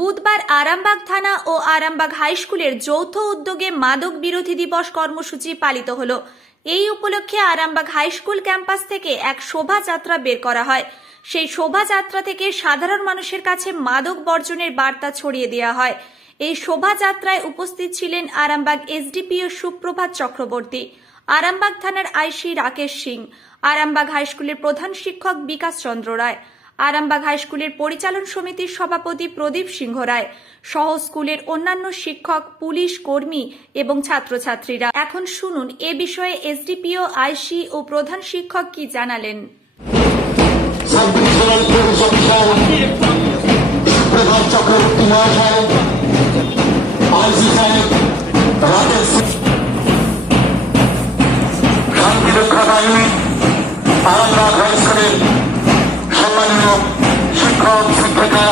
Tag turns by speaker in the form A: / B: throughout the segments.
A: বুধবার আরামবাগ থানা ও আরামবাগ হাইস্কুলের যৌথ উদ্যোগে মাদক বিরোধী দিবস কর্মসূচি পালিত হলো। এই উপলক্ষে আরামবাগ হাইস্কুল ক্যাম্পাস থেকে এক শোভাযাত্রা বের করা হয়। সেই শোভাযাত্রা থেকে সাধারণ মানুষের কাছে মাদক বর্জনের বার্তা ছড়িয়ে দেওয়া হয়। এই শোভাযাত্রায় উপস্থিত ছিলেন আরামবাগ এসডিপিও সুপ্রভাত চক্রবর্তী, আরামবাগ থানার আইসি রাকেশ সিং, আরামবাগ হাইস্কুলের প্রধান শিক্ষক বিকাশ চন্দ্র রায় আরামবাগ হাই স্কুলের পরিচালন সমিতির সভাপতি প্রদীপ সিংহ রায়, সহ স্কুলের অন্যান্য শিক্ষক, পুলিশ কর্মী এবং ছাত্রছাত্রীরা। এখন শুনুন এ বিষয়ে এসডিপিও, আইসি ও প্রধান শিক্ষক কি জানালেন।
B: আরামবাগ সম্মানীয় শিক্ষক শিক্ষিকা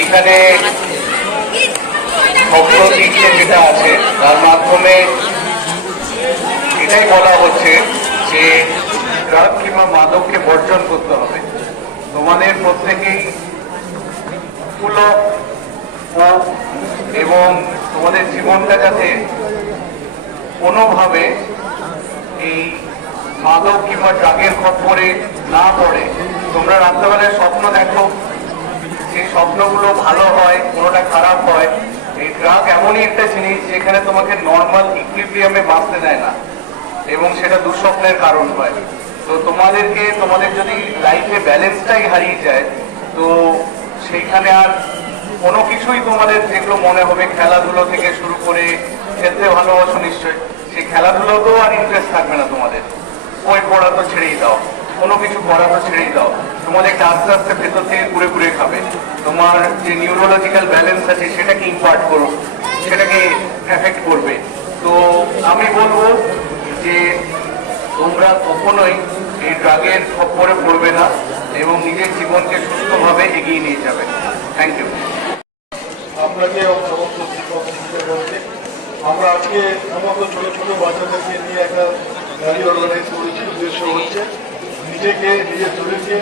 C: এইখানে দিচ্ছে যেটা আছে, তার মাধ্যমে এটাই বলা হচ্ছে যে ড্রাগ কিংবা মাদককে বর্জন করতে হবে। তোমাদের প্রত্যেকেই এবং তোমাদের জীবনটা যাতে কোনোভাবে এই মাদক কিংবা ড্রাগের খপ্পরে না পড়ে। তোমরা রাত্রেবেলায় স্বপ্ন দেখো সেই স্বপ্নগুলো ভালো হয়, কোনোটা খারাপ হয়, এই ড্রাগ এমনই একটা জিনিস যেখানে তোমাকে নর্মাল ইকুইলিব্রিয়ামে বাঁচতে দেয় না। এবং সেটা দুঃস্বপ্নের কারণ হয়। তো তোমাদেরকে, তোমাদের যদি লাইফে ব্যালেন্সটাই হারিয়ে যায়, তো সেইখানে আর কোনো কিছুই তোমাদের যেগুলো মনে হবে, খেলাধুলো থেকে শুরু করে খেলতে ভালোবাসো নিশ্চয়ই, সেই খেলাধুলোতেও আর ইন্টারেস্ট থাকবে না তোমাদের। বই পড়া তো ছেড়েই দাও। কোনো কিছু তো ছেড়েই দাও তোমাদেরকে আস্তে আস্তে ভেতর থেকে ঘুরে ঘুরে খাবে। তোমার যে নিউরোলজিক্যাল ব্যালেন্স আছে, সেটাকে ইম্পার্ট করো। সেটাকে এফেক্ট করবে। তো আমি বলব যে তোমরা কখনোই এই ড্রাগের খপ্পরে পড়বে না এবং নিজের জীবনকে সুস্থভাবে এগিয়ে নিয়ে যাবে। থ্যাংক ইউ
D: আপনাকে আমরা আজকে সমস্ত ছোট ছোট বাচ্চাদেরকে নিয়ে একটা র্যালি অর্গানাইজ করেছি। উদ্দেশ্য হচ্ছে নিজেকে নিজের শরীরকে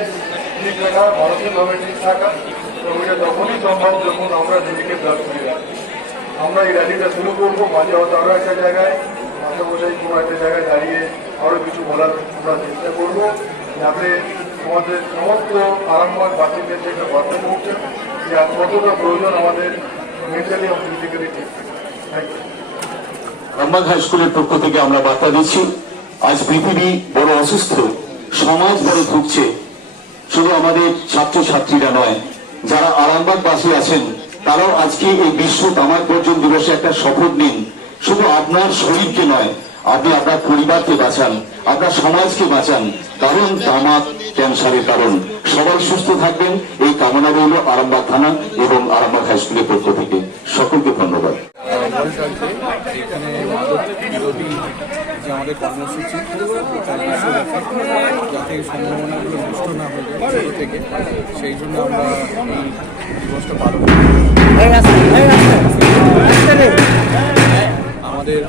D: ঠিক রাখা মানসিকভাবে ঠিক থাকা, এবং এটা তখনই সম্ভব, যখন আমরা নিজেকে ব্লাড ফ্রি রাখি। আমরা এই র্যালিটা শুরু করব, মাঝে হয়তো আরও একটা জায়গায় মাস্টারমশাই কোনো একটা জায়গায় দাঁড়িয়ে আরও কিছু বলার আমরা চেষ্টা করব। যাতে আমাদের সমস্ত আরামবাগ বাচ্চাদের একটা বার্তা পৌঁছে যে আর কতটা প্রয়োজন আমাদের মেন্টালি এবং ফিজিক্যালি ঠিক ইউ
B: রামবাগ হাই স্কুলের পক্ষ থেকে আমরা বার্তা দিচ্ছি, আজ পৃথিবী বড় অসুস্থ। সমাজ বড় ভুগছে শুধু আমাদের ছাত্রছাত্রীরা নয়, যারা আরামবাগ বাসী আছেন, তারাও আজকে এই বিশ্ব তামাক বর্জন দিবসে একটা শপথ নিন। শুধু আপনার শরীরকে নয়, আপনি আপনার পরিবারকে বাঁচান, আপনার সমাজকে বাঁচান। কারণ তামাক ক্যান্সারের কারণ। সবাই সুস্থ থাকবেন। এই কামনা রইল আরামবাগ থানা এবং আরামবাগ হাই স্কুলের পক্ষ থেকে। সকলকে ধন্যবাদ
E: বলটাকে এখানে মাদক বিরোধী যে আমাদের কর্মসূচি যাতে এই সম্ভাবনাগুলো নষ্ট না হয়ে থেকে সেই জন্য আমরা এই দিবসটা পালন আমাদের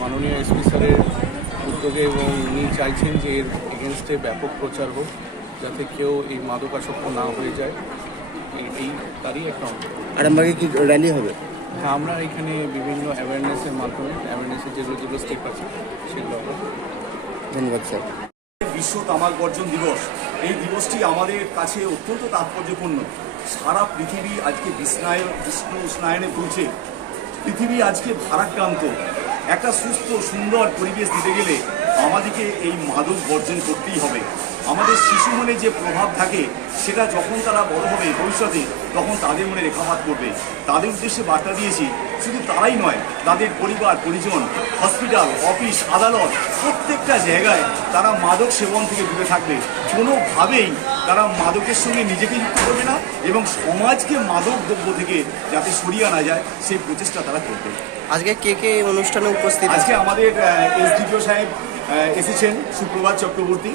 E: মাননীয় এসপি স্যারের উদ্যোগে এবং উনি চাইছেন যে এর এগেনস্টে ব্যাপক প্রচার হোক যাতে কেউ এই মাদকাসক্ত না হয়ে যায়। এই তারই একটা অঙ্গ
F: আরামবাগে কি র্যালি হবে?
E: আমরা এখানে বিভিন্ন অ্যাওয়ারনেসের মাধ্যমে অ্যাওয়ারনেসের যেগুলো যেগুলো স্টেপ আছে সেগুলো
F: ধন্যবাদ স্যার।
G: বিশ্ব তামাক বর্জন দিবস। এই দিবসটি আমাদের কাছে অত্যন্ত তাৎপর্যপূর্ণ। সারা পৃথিবী আজকে বিস্নায়ন বিষ্ণু স্নায়নে পৌঁছে পৃথিবী আজকে ভারাক্রান্ত। একটা সুস্থ সুন্দর পরিবেশ দিতে গেলে আমাদেরকে এই মাদক বর্জন করতেই হবে। আমাদের শিশু মনে যে প্রভাব থাকে সেটা যখন তারা বড় হবে ভবিষ্যতে তখন তাদের মনে রেখাপাত করবে। তাদের উদ্দেশ্যে বার্তা দিয়েছি শুধু তারাই নয় তাদের পরিবার পরিজন হসপিটাল অফিস আদালত প্রত্যেকটা জায়গায় তারা মাদক সেবন থেকে দূরে থাকবে। কোনোভাবেই তারা মাদকের সঙ্গে নিজেকে যুক্ত করবে না এবং সমাজকে মাদক দ্রব্য থেকে যাতে সরিয়ে আনা যায় সেই প্রচেষ্টা তারা করবে।
F: আজকে কে কে অনুষ্ঠানে উপস্থিত
G: আজকে আমাদের এসডিপিও সাহেব এসেছেন সুপ্রভাত চক্রবর্তী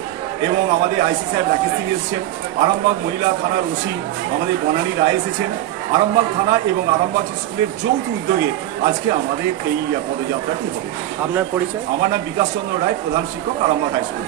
G: এবং আমাদের আইসি সাহেব রাকেশ সিং এসেছেন। আরামবাগ মহিলা থানার ওসি আমাদের বনানী রায় এসেছেন। আরামবাগ থানা এবং আরামবাগ স্কুলের যৌথ উদ্যোগে আজকে আমাদের এই পদযাত্রাটি হবে।
F: আপনার পরিচয়?
G: আমার নাম বিকাশ চন্দ্র রায় প্রধান শিক্ষক আরামবাগ হাই স্কুল।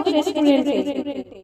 H: রেস্টুরেন্টে